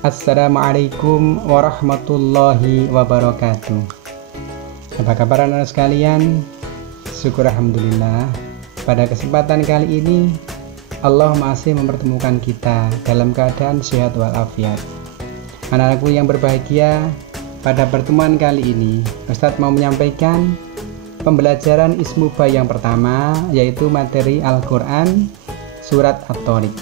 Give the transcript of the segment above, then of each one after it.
Assalamualaikum warahmatullahi wabarakatuh. Apa kabar anak-anak sekalian? Syukur alhamdulillah, pada kesempatan kali ini Allah masih mempertemukan kita dalam keadaan sehat walafiat. Anak-anakku yang berbahagia, pada pertemuan kali ini Ustadz mau menyampaikan pembelajaran Ismuba yang pertama, yaitu materi Al-Quran Surat At-Thariq.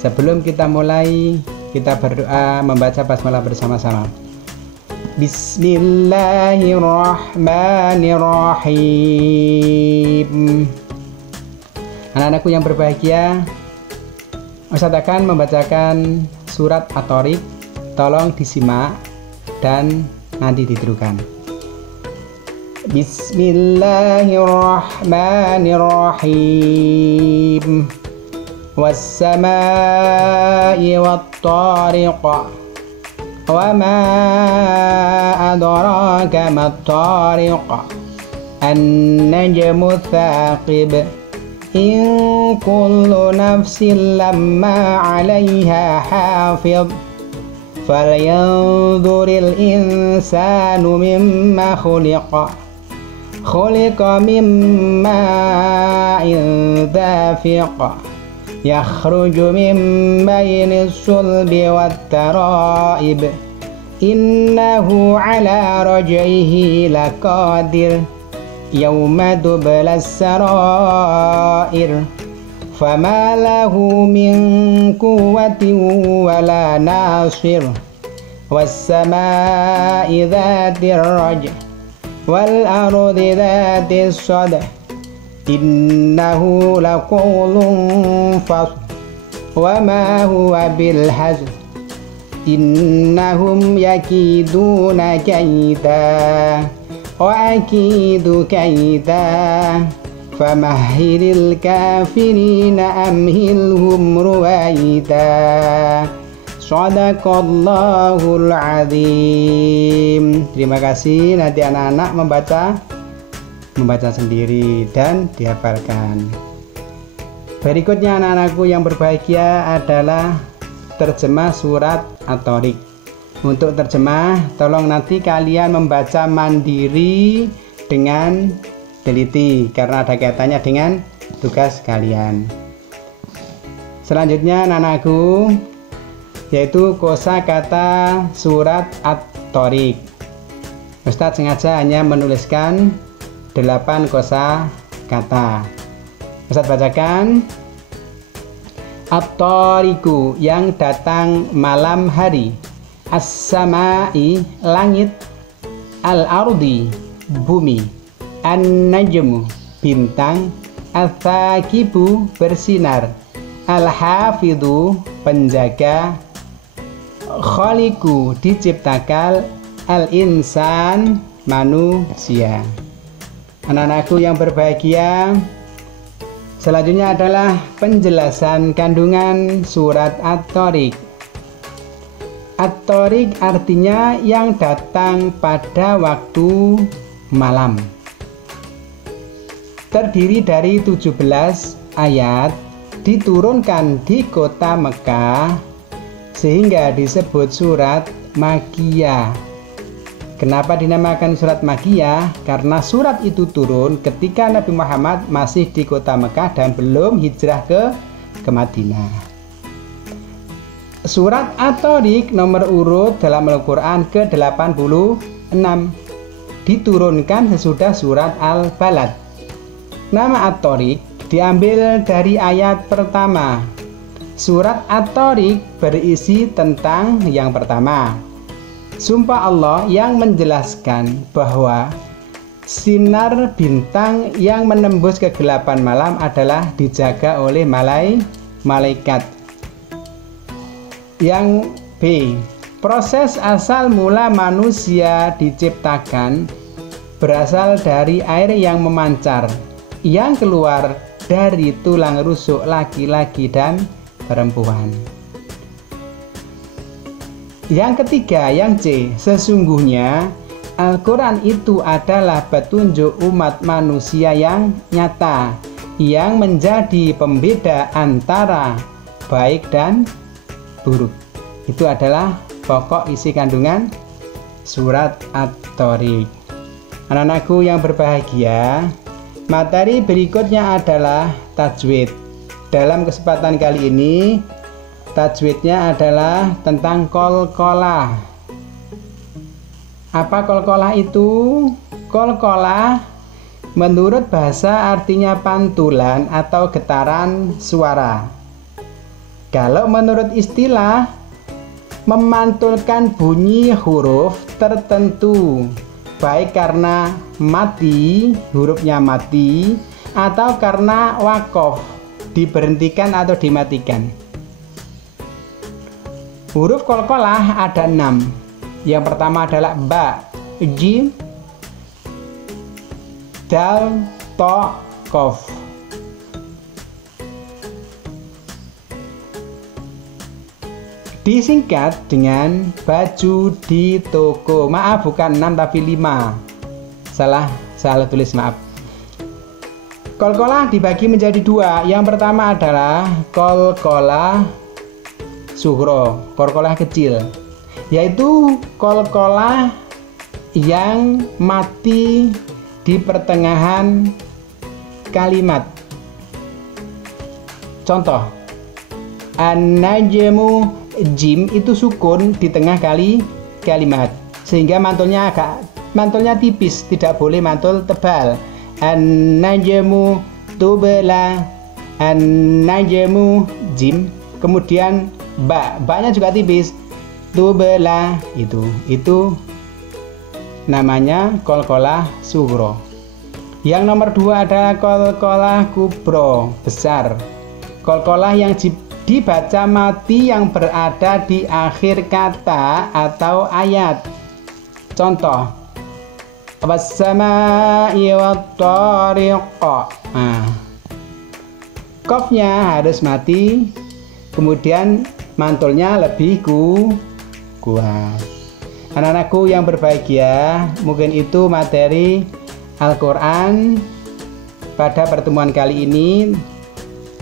Sebelum kita mulai, kita berdoa membaca basmalah bersama-sama. Bismillahirrahmanirrahim. Anak-anakku yang berbahagia, Ustadz akan membacakan surat At-Thariq. Tolong disimak dan nanti ditirukan. Bismillahirrahmanirrahim. Was-samaa'i wat-tariq. Wa ma adraka mat-tariq. An-najmu tsaqib. In kullu nafsin lamma 'alaiha hafidh. Falyanzuril insanu mimma khuliqa. Khuliqa mimma dafiq. Yakhruju min bayni sulbi wat-tara'ib. Innahu ala raj'ihi laqadir. Yawma tublas sarair. Fama lahu min quwwatin wala nasir. Was-samaa'i dhatir raj' wal ardi dhatis sadh. Innahu laqawlun fasl wa ma huwa bil hazl. Innahum yakiduna kaida wa akidu kaida. Famahhilil kafirina amhilhum ruwaida. Shadaqallahul azim. Terima kasih. Nanti anak-anak membaca sendiri dan dihafalkan. Berikutnya anak-anakku yang berbahagia adalah terjemah surat At-Thariq. Untuk terjemah, tolong nanti kalian membaca mandiri dengan teliti karena ada kaitannya dengan tugas kalian. Selanjutnya anak-anakku, yaitu kosakata surat At-Thariq. Ustadz sengaja hanya menuliskan 8 kosakata. Ustadz bacakan. At-Thariqu, yang datang malam hari. As-samaa'i, langit. Al-ardi, bumi. An-najmu, bintang. Al-thaqibu, bersinar. Al-hafidhu, penjaga. Khaliqu, diciptakan. Al-insan, manusia. Anak-anakku yang berbahagia, selanjutnya adalah penjelasan kandungan surat At-Thariq. At-Thariq artinya yang datang pada waktu malam. Terdiri dari 17 ayat, diturunkan di kota Mekah sehingga disebut surat Makkiyah. Kenapa dinamakan surat Makkiyah? Karena surat itu turun ketika Nabi Muhammad masih di kota Mekah dan belum hijrah ke Madinah. Surat At-Thariq nomor urut dalam Al-Quran ke-86, diturunkan sesudah surat Al-Balad. Nama At-Thariq diambil dari ayat pertama. Surat At-Thariq berisi tentang yang pertama, sumpah Allah yang menjelaskan bahwa sinar bintang yang menembus kegelapan malam adalah dijaga oleh malaikat. Yang B, proses asal mula manusia diciptakan berasal dari air yang memancar, yang keluar dari tulang rusuk laki-laki dan perempuan. Yang ketiga, yang C, sesungguhnya Al-Quran itu adalah petunjuk umat manusia yang nyata, yang menjadi pembeda antara baik dan buruk. Itu adalah pokok isi kandungan surat At-Thariq. Anak-anakku yang berbahagia, materi berikutnya adalah tajwid. Dalam kesempatan kali ini, tajwidnya adalah tentang qalqalah. Apa qalqalah itu? Qalqalah menurut bahasa artinya pantulan atau getaran suara. Kalau menurut istilah, memantulkan bunyi huruf tertentu, baik karena mati, hurufnya mati, atau karena waqaf, diberhentikan atau dimatikan. Huruf qalqalah ada 6. Yang pertama adalah ba, jim, dal, to, qaf. Disingkat dengan baju di toko. Maaf, bukan 6 tapi 5. Salah tulis, maaf. Qalqalah dibagi menjadi 2. Yang pertama adalah qalqalah sughra, qalqalah kecil, yaitu qalqalah yang mati di pertengahan kalimat. Contoh, an-najmu, jim itu sukun di tengah kalimat, sehingga mantulnya tipis, tidak boleh mantul tebal. An-najmu tubla, an-najmu jim, kemudian ba-nya juga tipis, tubla, itu namanya qalqalah sughra. Yang nomor 2 adalah qalqalah kubra, besar. Qalqalah yang dibaca mati yang berada di akhir kata atau ayat. Contoh, was-samaa'i wat-thariq. Qafnya harus mati, kemudian mantulnya lebih kuat. Anak-anakku yang berbahagia, mungkin itu materi Al-Quran pada pertemuan kali ini.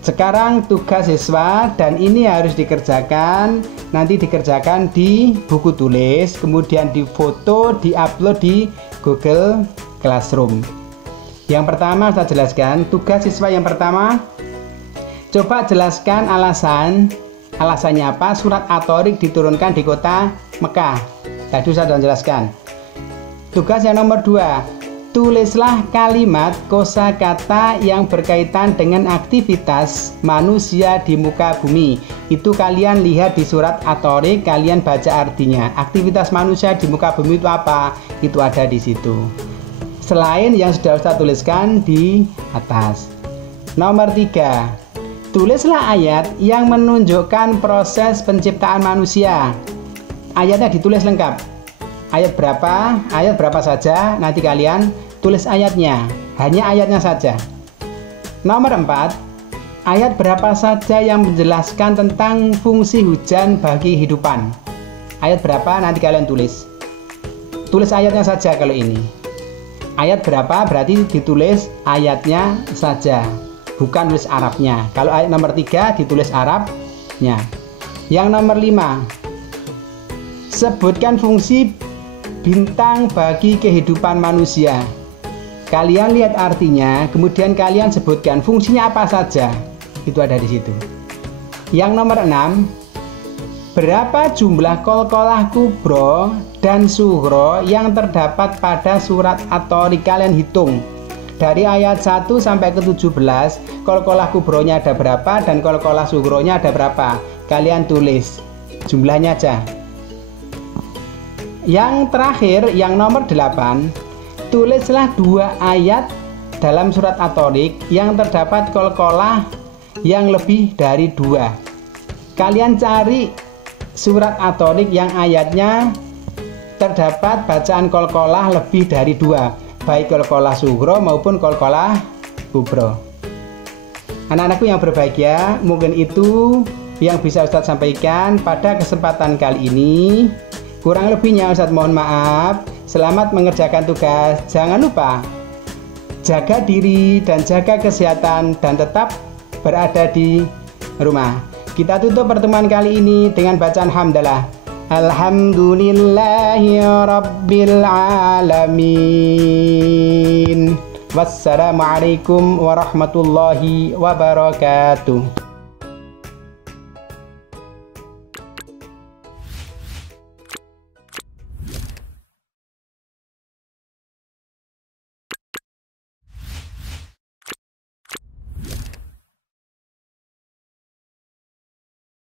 Sekarang tugas siswa, dan ini harus dikerjakan, nanti dikerjakan di buku tulis, kemudian difoto, diupload di Google Classroom. Yang pertama saya jelaskan, tugas siswa yang pertama, coba jelaskan alasannya apa surat At-Thariq diturunkan di kota Mekah. Tadi saya sudah jelaskan. Tugas yang nomor 2, tulislah kalimat kosakata yang berkaitan dengan aktivitas manusia di muka bumi. Itu kalian lihat di surat At-Thariq, kalian baca artinya. Aktivitas manusia di muka bumi itu apa? Itu ada di situ. Selain yang sudah saya tuliskan di atas. Nomor 3, tulislah ayat yang menunjukkan proses penciptaan manusia. Ayatnya ditulis lengkap. Ayat berapa saja, nanti kalian tulis ayatnya, hanya ayatnya saja. Nomor 4, ayat berapa saja yang menjelaskan tentang fungsi hujan bagi kehidupan. Ayat berapa nanti kalian tulis ayatnya saja. Kalau ini ayat berapa berarti ditulis ayatnya saja, bukan tulis Arabnya. Kalau ayat nomor 3 ditulis Arabnya. Yang nomor 5, sebutkan fungsi bintang bagi kehidupan manusia. Kalian lihat artinya, kemudian kalian sebutkan fungsinya apa saja. Itu ada di situ. Yang nomor 6, berapa jumlah qalqalah kubra dan sughra yang terdapat pada surat At-Thariq? Kalian hitung dari ayat 1 sampai ke 17, qalqalah kubronya ada berapa dan qalqalah sughronya ada berapa. Kalian tulis jumlahnya aja. Yang terakhir, yang nomor 8, tulislah 2 ayat dalam surat At-Thariq yang terdapat qalqalah yang lebih dari 2. Kalian cari surat At-Thariq yang ayatnya terdapat bacaan qalqalah lebih dari 2, baik qalqalah sughra maupun qalqalah kubra. Anak-anakku yang berbahagia, mungkin itu yang bisa Ustadz sampaikan pada kesempatan kali ini. Kurang lebihnya Ustadz mohon maaf. Selamat mengerjakan tugas. Jangan lupa jaga diri dan jaga kesehatan dan tetap berada di rumah. Kita tutup pertemuan kali ini dengan bacaan hamdalah. Alhamdulillahi rabbil alamin. Wassalamualaikum warahmatullahi wabarakatuh.